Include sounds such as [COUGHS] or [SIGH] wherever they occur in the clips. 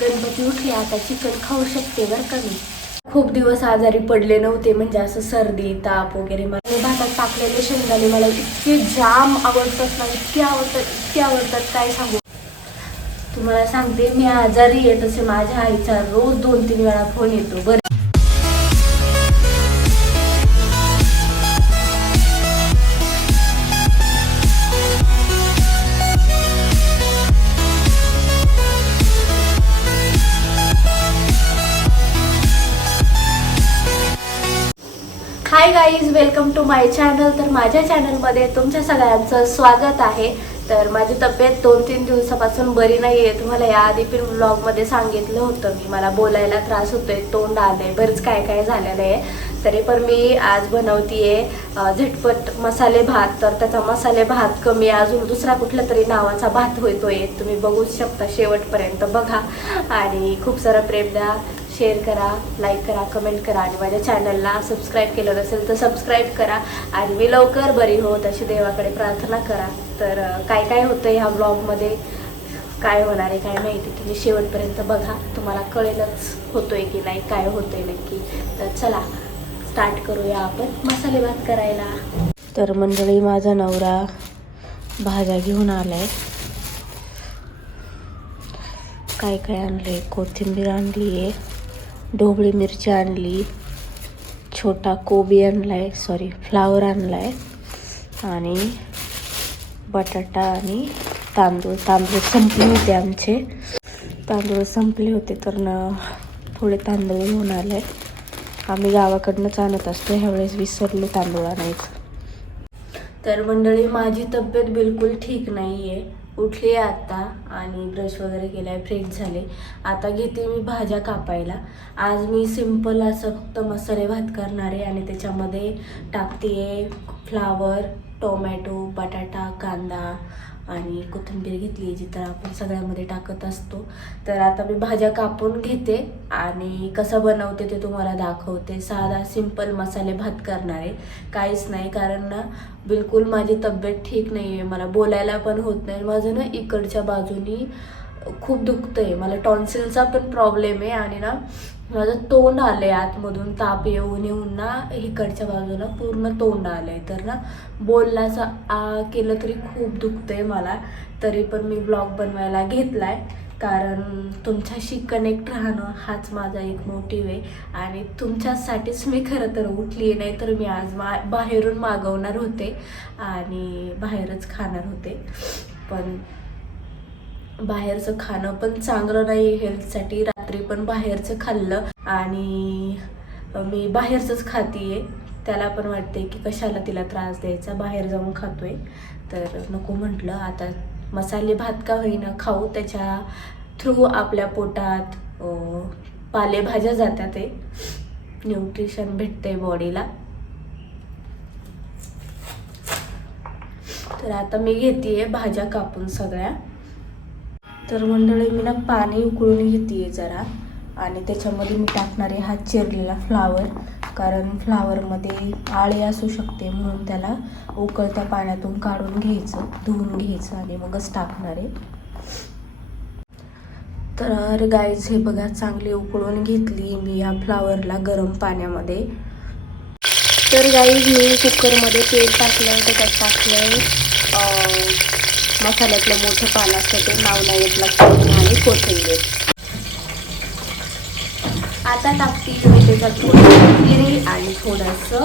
गणपती उठले आता चिकन खाऊ शकते बरं का मी. खूप दिवस आजारी पडले नव्हते म्हणजे असं सर्दी ताप वगैरे. मला भातात टाकलेले शेंगदाणे मला इतके जाम आवडतात ना इतके आवडतात इतके आवडतात काय सांगू. तुम्हाला सांगते मी आजारी आहे तसे माझ्या आईचा रोज दोन तीन वेळा फोन येतो. बरं guys welcome to my channel तर माझ्या चॅनलमध्ये तुमच्या सगळ्यांचं स्वागत आहे. तर माझी तब्येत दोन तीन दिवसापासून बरी नाही आहे तुम्हाला याआधी पण ब्लॉगमध्ये सांगितलं होतं मी मला बोलायला त्रास होतोय तोंड आलंय बरंच काय काय झालेलं आहे. तरी पण मी आज बनवतीये झटपट मसाले भात. तर त्याचा मसाले भात कमी अजून दुसरा कुठल्या तरी नावाचा भात होतोय. तुम्ही बघूच शकता शेवटपर्यंत बघा. आणि खूप सारं प्रेम द्या. शेअर करा लाईक करा कमेंट करा आणि माझ्या चॅनलला सबस्क्राईब केलं नसेल तर सबस्क्राईब करा आणि मी लवकर बरी होत अशी देवाकडे प्रार्थना करा. तर काय काय होतं ह्या ब्लॉगमध्ये काय होणार आहे काय माहिती तुम्ही शेवटपर्यंत बघा. तुम्हाला कळेलच होतोय की नाही काय होतंय नक्की. तर चला स्टार्ट करूया आपण मसाले भात करायला. तर मंडळी माझा नवरा भाज्या घेऊन आलाय. काय काय आणले कोथिंबीर आणली आहे ढोबळी मिरची आणली छोटा कोबी आणला आहे सॉरी फ्लावर आणला आहे आणि बटाटा आणि तांदूळ. तांदूळ संपले होते आमचे. तांदूळ संपले होते तर न थोडे तांदूळ घेऊन आले. आम्ही गावाकडनंच आणत असतो ह्यावेळेस विसरलो तांदूळ आणायचं. तर मंडळी माझी तब्येत बिलकुल ठीक नाही आहे उठली आहे आता आणि ब्रश वगैरे केलाय फ्रेश झाले. आता घेते मी भाज्या कापायला. आज मी सिंपल असं फक्त मसाले भात करणार आहे आणि त्याच्यामध्ये टाकते फ्लावर टोमॅटो बटाटा कांदा आणि कोथिंबीर घेतली जी तर आपण सगळ्यामध्ये टाकत असतो. तर आता मी भाज्या कापून घेते आणि कसं बनवते ते तुम्हाला दाखवते. साधा सिंपल मसाले भात करणार. आहे काहीच नाही कारण ना बिलकुल माझी तब्येत ठीक नाही आहे मला बोलायला पण होत नाही. माझं ना इकडच्या बाजूनी खूप दुखतं आहे मला टॉन्सिलचा पण प्रॉब्लेम आहे आणि ना माझं तोंड आलं आहे आतमधून ताप येऊन येऊन ना इकडच्या बाजूला पूर्ण तोंड आलं आहे तर ना बोलण्याचं आ केलं तरी खूप दुखतं आहे मला. तरी पण मी ब्लॉग बनवायला घेतला आहे कारण तुमच्याशी कनेक्ट राहणं हाच माझा एक मोटिव्ह आहे. आणि तुमच्यासाठीच मी खरं तर उठली आहे नाही तर मी आज मा बाहेरून मागवणार होते आणि बाहेरच खाणार होते. पण बाहेरचं खाणं पण चांगलं नाही हेल्थसाठी रात्री पण बाहेरचं खाल्लं आणि मी बाहेरचंच खातीये. त्याला पण वाटते की कशाला तिला त्रास द्यायचा बाहेर जाऊन खातोय. तर नको म्हटलं आता मसाले भात का होईना खाऊ. त्याच्या थ्रू आपल्या पोटात पालेभाज्या जातात ते न्यूट्रिशन भेटते बॉडीला तर आता मी घेते भाज्या कापून सगळ्या. तर मंडळी मी ना पाणी उकळून घेते जरा. आणि त्याच्यामध्ये मी टाकणार आहे हा चिरलेला फ्लावर कारण फ्लावरमध्ये आळे असू शकते म्हणून त्याला उकळत्या पाण्यातून काढून घ्यायचं धुवून घ्यायचं आणि मगच टाकणार. आहे तर गाईज हे बघा चांगली उकळून घेतली मी या फ्लावरला गरम पाण्यामध्ये. तर गाईज मी कुकरमध्ये तेल टाकलं त्याच्यात टाकलं मसाल्यातलं मोठं पान असतं ते नाव येत लागतं आणि कोथिंबीर. आता टाकते मी त्याच्यात जिरे आणि थोडंसं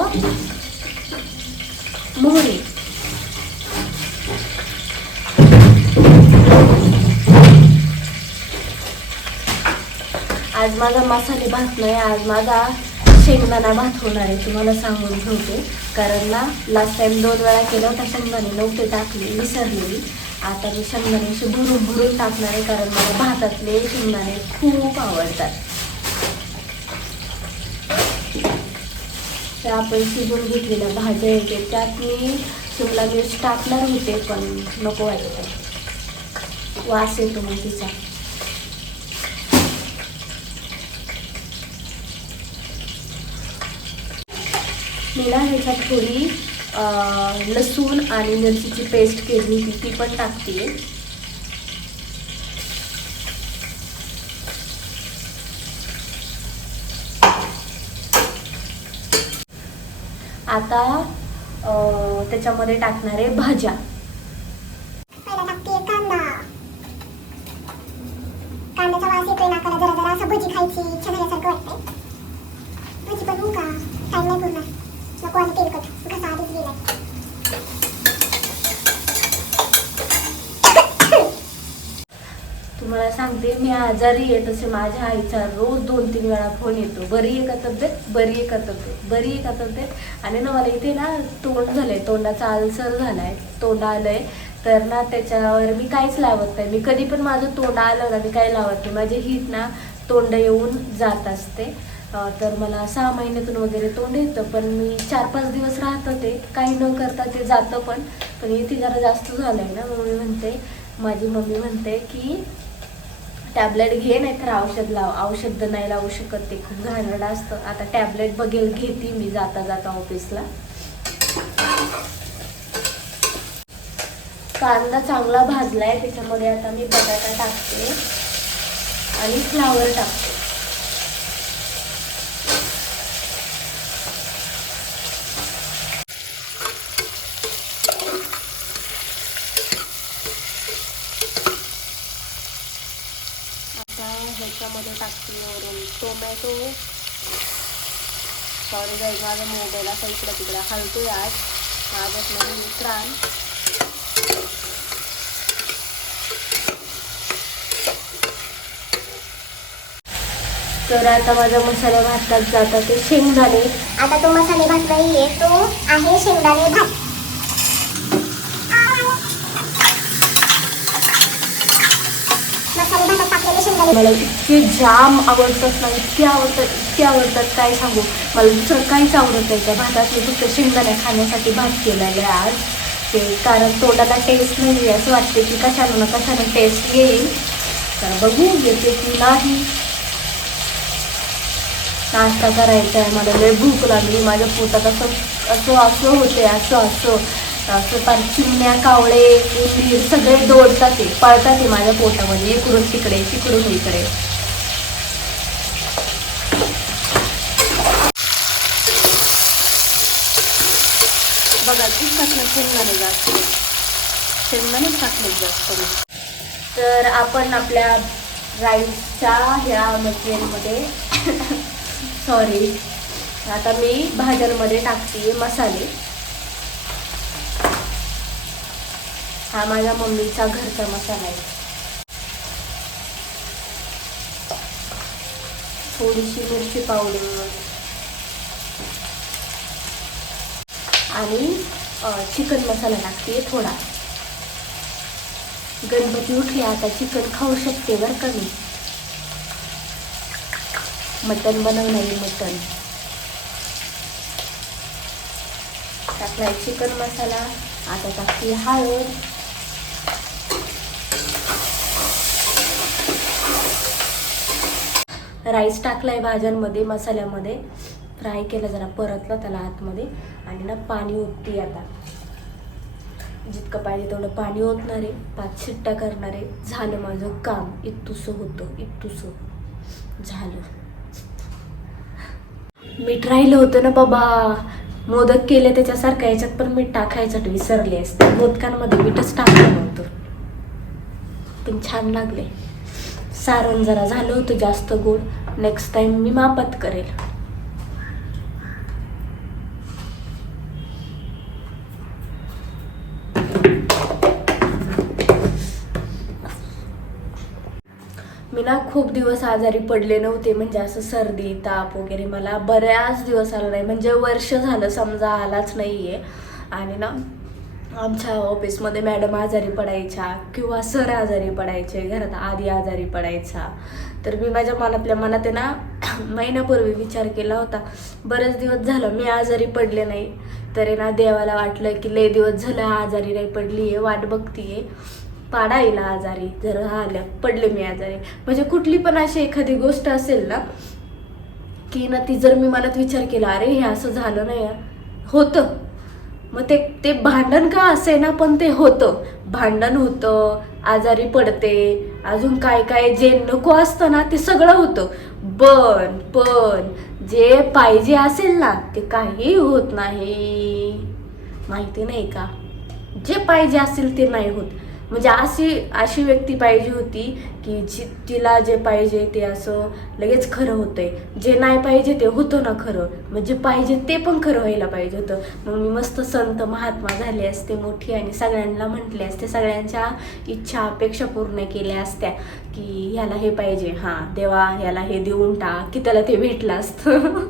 मोहरी. आज माझा मसाले भात नाही आज माझा शेंगदाणा भात होणार आहे तुम्हाला सांगून ठेवते. कारण ना लास्ट टाइम दोन वेळा केला होता शेंगदाणे नव्हते टाकले विसरलेली. आता मी शेंगदाणे असे भरून भरून टाकणार आहे कारण मला भातातले शेंगदाणे खूप आवडतात. तर आपण शिजून घेतलेल्या भाज्या येते त्यात मी शिमला मिर्च टाकणार होते पण नको वाटतं. वास येतो मग तिचा. मी ना ह्याच्यात थोडी लसूण आणि मिरचीची पेस्ट केली होती ती पण टाकते आता त्याच्यामध्ये टाकणारे भाज्या. आजारी आहे तसे माझ्या आईचा रोज दोन तीन वेळा फोन येतो. बरी आहे का तब्येत? बरी आहे का तब्येत? बरी आहे का तब्येत? आणि ना मला इथे ना तोंड झालंय. तोंडाचा अल्सर झालाय. तोंड आलंय. तर ना त्याच्यावर मी काहीच लावत नाही. मी कधी पण माझं तोंड आलं ना मी काही लावत नाही. माझे हीट ना तोंड येऊन जात असते. तर मला सहा महिन्यातून वगैरे तोंड येतं पण मी चार पाच दिवस राहत होते काही न करता ते जातं पण. पण इथे जरा जास्त झालंय ना मम्मी मी म्हणते माझी मम्मी म्हणते की टॅबलेट घे नाही तर औषध लाव. औषध नाही लावू शकत ते. खूप घाणेरडं असतं. आता टॅबलेट बघेल घेते मी जाता जाता ऑफिसला. कांदा चांगला भाजलाय त्याच्यामध्ये आता मी बटाटा टाकते. आणि फ्लावर टाकते आता ह्याच्यामध्ये टाकते वरून टोमॅटो. सॉरी गाईज माझा मोबाईल असा इकडं तिकडं हलतोय आज. माझ्यात नाही मित्रान तर आता माझा मसाला भातात जातात ते शेंगदाणे. आता तो मसाले भात नाही आहे तो आहे शेंगदाणे भात मसाले भातात टाकलेले शेंगदाणे मला इतके जाम आवडतात ना इतके आवडतात इतके आवडतात काय सांगू? मला दुसरं काहीच आवडत नाही. त्या भातात मी फक्त शेंगदाणे खाण्यासाठी भात केलेला आहे आज. ते कारण तोंडाला टेस्ट नाही आहे असं वाटते की कशानं ना कशानं टेस्ट येईल. तर बघू येते की नाही. नाश्ता करायचा आहे मला लय भूक लागली. माझ्या पोटात असं असं असं होते असं असं. असं पार चिमण्या कावळे उंदीर सगळे दोडतात ते पळतात ते माझ्या पोटामध्ये इकडून तिकडे तिकडून इकडे. बघा तीच टाकलं शेंगदाणे जास्त शेंगदाणेच टाकले जास्त मी. तर आपण आपल्या राईसच्या ह्या मटेरियलमध्ये [LAUGHS] सॉरी आता मी भाज्यांमध्ये टाकते मसाले. हा माझ्या मम्मीचा घरचा मसाला आहे. थोडीशी मिरची पावडर आणि चिकन मसाला लागते थोडा. गणपती उठले आता चिकन खाऊ शकते बरं कमी मटन बनवणारी मटन टाकलाय चिकन मसाला आता टाकते हळद. राईस टाकलाय भाज्यांमध्ये मसाल्यामध्ये. फ्राय केलं जरा परतलं त्याला आतमध्ये. आणि ना पाणी ओतते आता. जितकं पाहिजे तेवढं पाणी ओतणार आहे. पाच शिट्ट्या करणार आहे. झालं माझं काम. इतुसं होतं इतुसं. झालं. मीठ राहिलं होतं ना बाबा. मोदक केले त्याच्यासारखं याच्यात पण मीठ टाकायचं विसरले असते. मोदकांमध्ये मीठच टाकलं नव्हतं. पण छान लागले. सारण जरा झालं होतं जास्त गोड. नेक्स्ट टाइम मी मापात करेल. मी ना खूप दिवस आजारी पडले नव्हते म्हणजे असं सर्दी ताप वगैरे मला बऱ्याच दिवस आला नाही म्हणजे वर्ष झालं समजा आलाच नाही आहे आणि ना आमच्या ऑफिसमध्ये मॅडम आजारी पडायच्या किंवा सर आजारी पडायचे घरात आधी आजारी पडायचा. तर मी माझ्या मनातल्या मनात आहे ना [CLEARS THROAT] महिन्यापूर्वी विचार केला होता बरेच दिवस झालं मी आजारी पडले नाही. तर ना देवाला वाटलं की लय दिवस झालं आजारी नाही पडली आहे वाट बघतीये. पाडा येईल आजारी जर आल्या पडले मी आजारी. म्हणजे कुठली पण अशी एखादी गोष्ट असेल ना की ना ती जर मी मनात विचार केला अरे हे असं झालं नाही होतं. मग ते ते भांडण का असे ना पण ते होतं. भांडण होतं आजारी पडते अजून काय काय जे नको असतं ना ते सगळं होतं. पण पण जे पाहिजे असेल ना ते काही होत नाही. माहिती नाही का? जे पाहिजे असेल ते नाही होत. म्हणजे अशी अशी व्यक्ती पाहिजे होती की जी तिला जे पाहिजे ते असं लगेच खरं होतंय. जे नाही पाहिजे ते होतं ना खरं. म्हणजे पाहिजे ते पण खरं व्हायला पाहिजे होतं. मग मी मस्त संत महात्मा झाले असते मोठी आणि सगळ्यांना म्हटले असते सगळ्यांच्या इच्छा अपेक्षा पूर्ण केल्या असत्या की ह्याला हे पाहिजे. हां देवा ह्याला हे देऊन टाक की त्याला ते भेटलं असतं.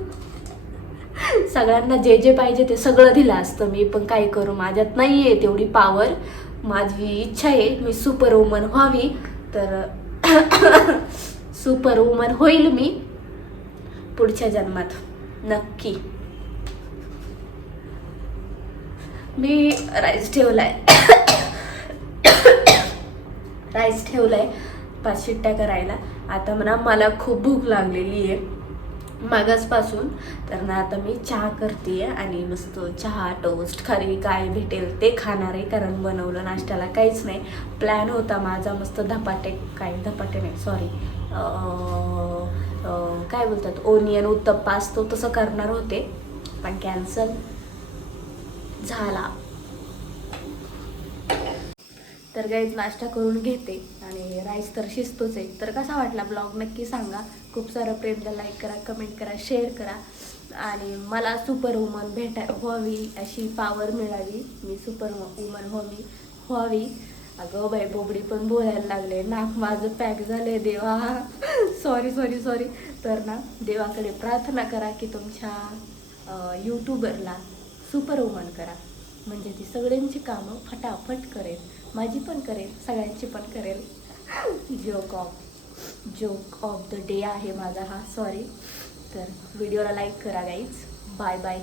[LAUGHS] सगळ्यांना जे जे पाहिजे ते सगळं दिलं असतं. मी पण काय करू माझ्यात नाही आहे तेवढी पावर माझी इच्छा आहे मी सुपर वुमन व्हावी. तर [COUGHS] सुपर वुमन होईल मी पुढच्या जन्मात नक्की. मी राईस ठेवलाय. [COUGHS] राईस ठेवलाय पाच शिट्ट्या करायला. आता म्हणा मला खूप भूक लागलेली आहे. मागासपासून. तर ना आता मी चहा करते आणि मस्त चहा टोस्ट खरी काय भेटेल ते खाणार. आहे कारण बनवलं नाश्त्याला काहीच नाही. प्लॅन होता माझा मस्त धपाटे काय धपाटे नाही सॉरी काय बोलतात ओनियन उत्तप्पा असतो तसं करणार होते. पण कॅन्सल झाला. तर काहीच नाश्ता करून घेते. आणि राईस तर शिजतोच आहे. तर कसा वाटला ब्लॉग नक्की सांगा. खूप सारं प्रेमला लाईक करा कमेंट करा शेअर करा. आणि मला सुपर वुमन भेटा व्हावी अशी पावर मिळावी. मी सुपर वुमन व्हावी व्हावी. अगं बाई बोबडी पण बोलायला लागले. नाक माझं पॅक झालंय देवा. सॉरी सॉरी सॉरी तर ना देवाकडे प्रार्थना करा की तुमच्या यूट्यूबरला सुपर वुमन करा. म्हणजे ती सगळ्यांची कामं फटाफट करेल. माझी पण करेल सगळ्यांची पण करेल. Joke of joke of the day आहे माझा हा. सॉरी तर व्हिडिओला लाईक करा गाईज बाय बाय